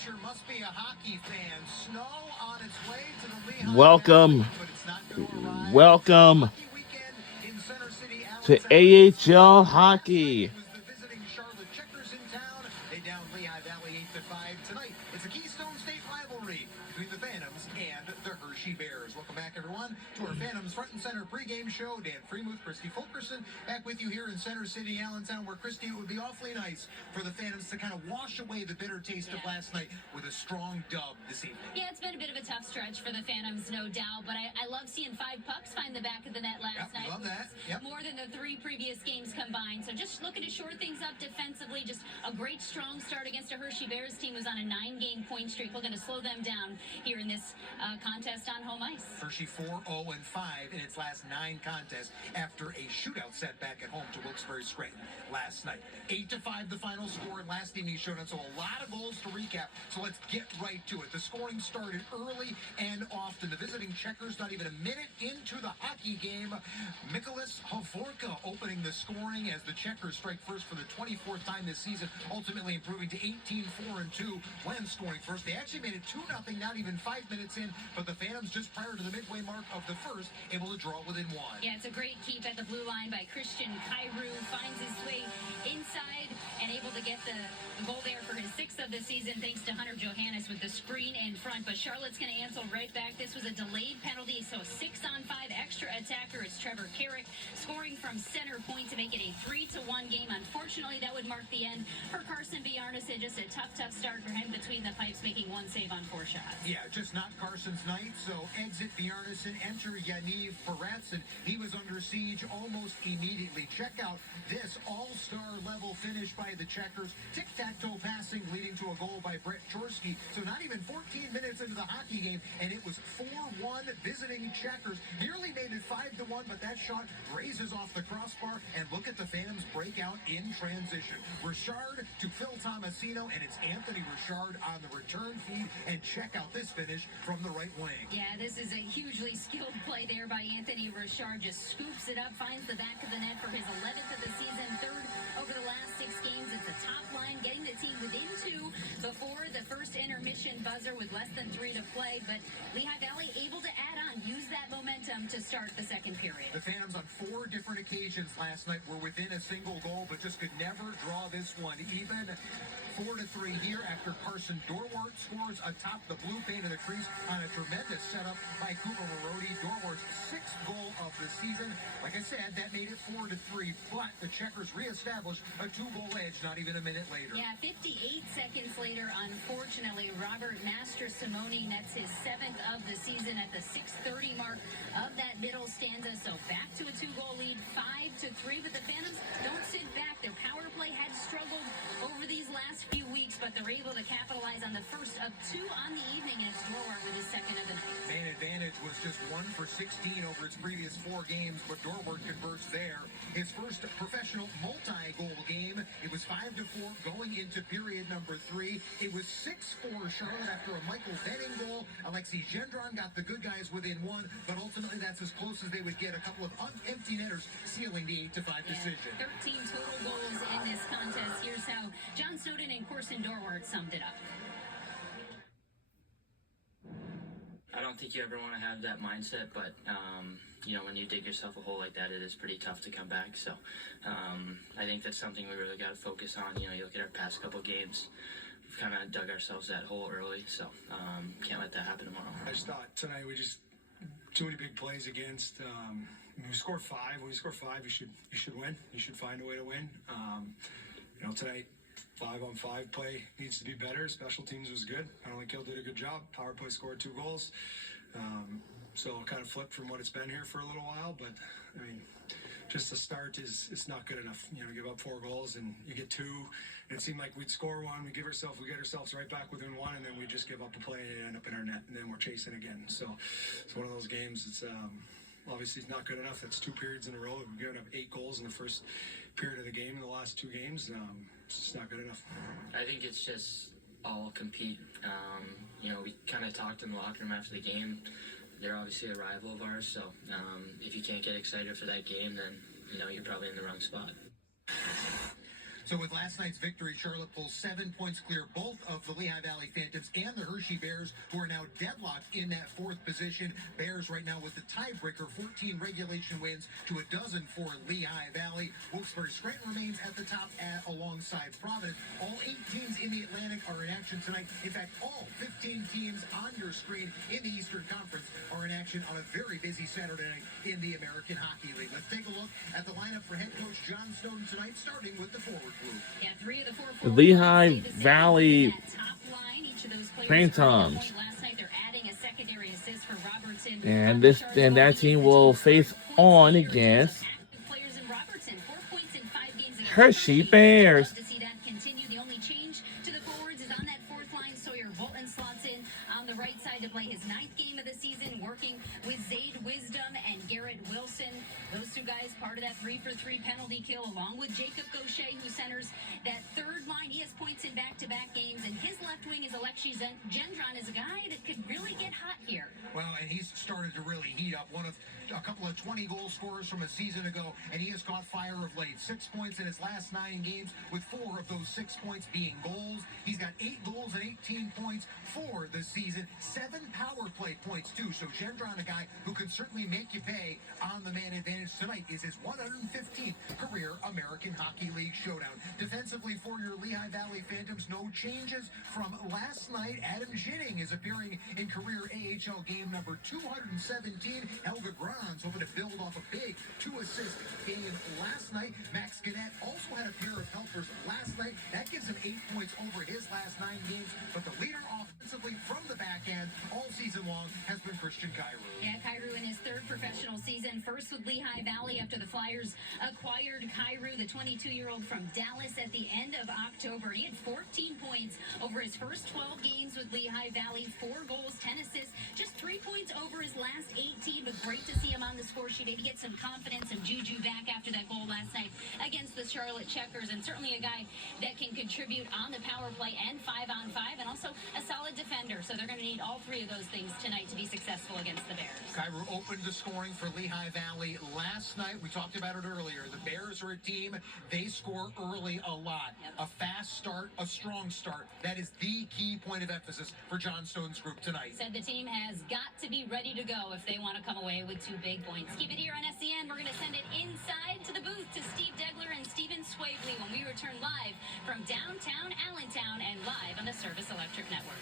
temperature must be a hockey fan. Snow on its way to the Lehigh Welcome. Valley, but it's not going to arrive. Welcome Hockey weekend in Center City, to Allentown. AHL Last night hockey. it was the visiting Charlotte Checkers in town. They downed Lehigh Valley 8-5. Tonight it's a Keystone State rivalry between the Phantoms and the Hershey Bears. Welcome back, everyone, to our Phantoms Front and Center pregame show. Dan Freemuth, Christy Fulkerson, back with you here in Center City, Allentown, where, Christy, it would be awfully nice for the Phantoms to kind of wash away the bitter taste of last night with a strong dub this evening. Yeah, it's been a bit of a tough stretch for the Phantoms, no doubt, but I love seeing 5 pucks find the back of the net last night. Love that. Yep. More than the 3 previous games combined. So just looking to shore things up defensively. Just a great, strong start against a Hershey Bears team who's on a 9-game point streak. Looking to slow them down here in this contest on home ice. Hershey 4-0-5 in its last 9 contests after a shootout setback at home to Wilkes-Barre Scranton last night. 8-5 the final score in last evening's showdown, so a lot of goals to recap. So let's get right to it. The scoring started early and often. The visiting Checkers not even a minute into the hockey game. Mikolas Hovorka opening the scoring as the Checkers strike first for the 24th time this season, ultimately improving to 18-4-2 when scoring first. They actually made it 2-0 not even 5 minutes in, but the Phantoms just prior to the midway mark of the first able to draw within 1. Yeah, it's a great keep at the blue line by Christian Kyrou. Finds his way inside and able to get the goal there for his 6th of the season thanks to Hunter Johannes with the screen in front. But Charlotte's going to answer right back. This was a delayed penalty, so 6-on-5 extra attacker is Trevor Carrick scoring from center point to make it a 3-1 game. Unfortunately, that would mark the end for Carson Bjarnason. Just a tough start for him between the pipes, making 1 save on 4 shots. Yeah, just not Carson's night. So exit Bjarnason, enter Yaniv Paratsin. He was under siege almost immediately. Check out this all-star level finish by the Checkers. Tic-tac-toe passing leading to a goal by Brett Chorsky. So not even 14 minutes into the hockey game, and it was 4-1 visiting Checkers. Nearly made it 5-1, but that shot grazes off the crossbar. And look at the Phantoms breakout in transition. Richard to Phil Tomasino, and it's Anthony Richard on the return feed. And check out this finish from the right wing. Yeah, this is a hugely skilled play there by Anthony Richard. Just scoops it up, finds the back of the net for his 11th of the season, 3rd over the last 6 games at the top line, getting the team within 2 before the first intermission buzzer with less than 3 to play. But Lehigh Valley able to add on, use that momentum to start the second period. The Phantoms on 4 different occasions last night were within a single goal, but just could never draw this one even. 4-3 here after Carson Dorwart scores atop the blue paint of the crease on a tremendous setup by Cooper Marody. Dorwart's 6th goal of the season. Like I said, that made it 4-3, but the Checkers reestablished a 2-goal edge not even a minute later. Yeah, 58 seconds later, unfortunately, Robert Mastrosimone nets his 7th of the season at the 6:30 mark of that middle stanza. So back to a 2-goal lead, 5-3. But the Phantoms don't sit back. Their power play had struggled over these last few weeks, but they're able to capitalize on the first of 2 on the evening, and it's Dorwart with his 2nd of the night. Man advantage was just 1 for 16 over its previous 4 games, but Dorwart converts there. His first professional multi-goal game. It was 5-4 going into period number 3. It was 6-4 Charlotte after a Michael Benning goal. Alexei Gendron got the good guys within 1, but ultimately that's as close as they would get. A couple of empty netters sealing the 8-5 decision. 13 total goals in this contest. Here's how John Snowden and Corson Dorwart summed it up. I don't think you ever want to have that mindset, but when you dig yourself a hole like that, it is pretty tough to come back. So I think that's something we really got to focus on. You look at our past couple games, we've kind of dug ourselves that hole early, so can't let that happen tomorrow. I just thought tonight we just too many big plays against. We scored 5. When you score 5, you should win. You should find a way to win. Tonight 5-on-5 play needs to be better. Special teams was good. I don't think Hill did a good job. Power play scored 2 goals. So it kind of flipped from what it's been here for a little while. But, I mean, just the start it's not good enough. Give up 4 goals and you get 2. And it seemed like we'd score 1. We get ourselves right back within 1. And then we just give up a play and end up in our net. And then we're chasing again. So it's one of those games. It's obviously it's not good enough. That's 2 periods in a row. We've given up 8 goals in the first period of the game in the last 2 games. It's just not good enough. I think it's just all compete. We kind of talked in the locker room after the game. They're obviously a rival of ours, so if you can't get excited for that game, then you're probably in the wrong spot. So with last night's victory, Charlotte pulls 7 points clear both of the Lehigh Valley Phantoms and the Hershey Bears, who are now deadlocked in that fourth position. Bears right now with the tiebreaker, 14 regulation wins to a dozen for Lehigh Valley. Wilkes-Barre Scranton remains at the top alongside Providence. All 8 teams in the Atlantic are in action tonight. In fact, all 15 teams on your screen in the Eastern Conference are in action on a very busy Saturday night in the American Hockey League. Let's take a look at the lineup for head coach John Snowden tonight, starting with the forward group. Yeah, 3 of the 4 The Lehigh Valley Phantoms. Phantoms. Last night they're adding a secondary assist for Robertson. And that team will face on against Players in Robertson, 4 points in 5 games against Hershey Bears. Love to see that continue. The only change to the forwards is on that fourth line. Sawyer Bolton slots in on the right side to play his 9th game of the season, working with Zaid Wisdom and Garrett Wilson. Those 2 guys part of that 3-for-3 penalty kill, along with Jacob Gaucher, who centers that third line. He has points in back-to-back games, and his left wing is Alexei Gendron, is a guy that could really get hot here. Well, and he's started to really heat up. One of a couple of 20-goal scorers from a season ago, and he has caught fire of late. 6 points in his last 9 games, with 4 of those 6 points being goals. He's got 8 goals and 18 points for the season. 7 power play points, too. So Gendron, a guy who can certainly make you pay on the man advantage tonight, is his 115th career American Hockey League showdown. Defensively for your Lehigh Valley Phantoms, no changes from last night. Adam Ginning is appearing in career AHL game number 217. Helga Grans hoping to build off a big 2-assist game last night. Max Gannett also had a pair of helpers last night. That gives him 8 points over his last 9 games. But the leader offensively from the back end all season long has been Christian Kyrou. Yeah, Kyrou in his 3rd professional season, first with Lehigh Valley after the Flyers acquired Kyrou, the 22-year-old from Dallas, at the end of October. He had 14 points over his first 12 games with Lehigh Valley, 4 goals, 10 assists, just 3 points over his last 18, but great to see him on the score sheet. He get some confidence and juju back after that goal last night against the Charlotte Checkers, and certainly a guy that can contribute on the power play and 5-on-5, and also a solid defender. So they're going to need all 3 of those things tonight to be successful against the Bears. Kyrou opened the scoring for Lehigh Valley last night. We talked about it earlier. The Bears are a team, they score early a lot. Yep. A fast start, a strong start. That is the key point of emphasis for John Stone's group tonight. Said the team has got to be ready to go if they want to come away with 2 big points. Keep it here on SEN. We're going to send it inside to the booth to Steve Degler and Stephen Swagley when we return live from downtown Allentown and live on the Service Electric Network.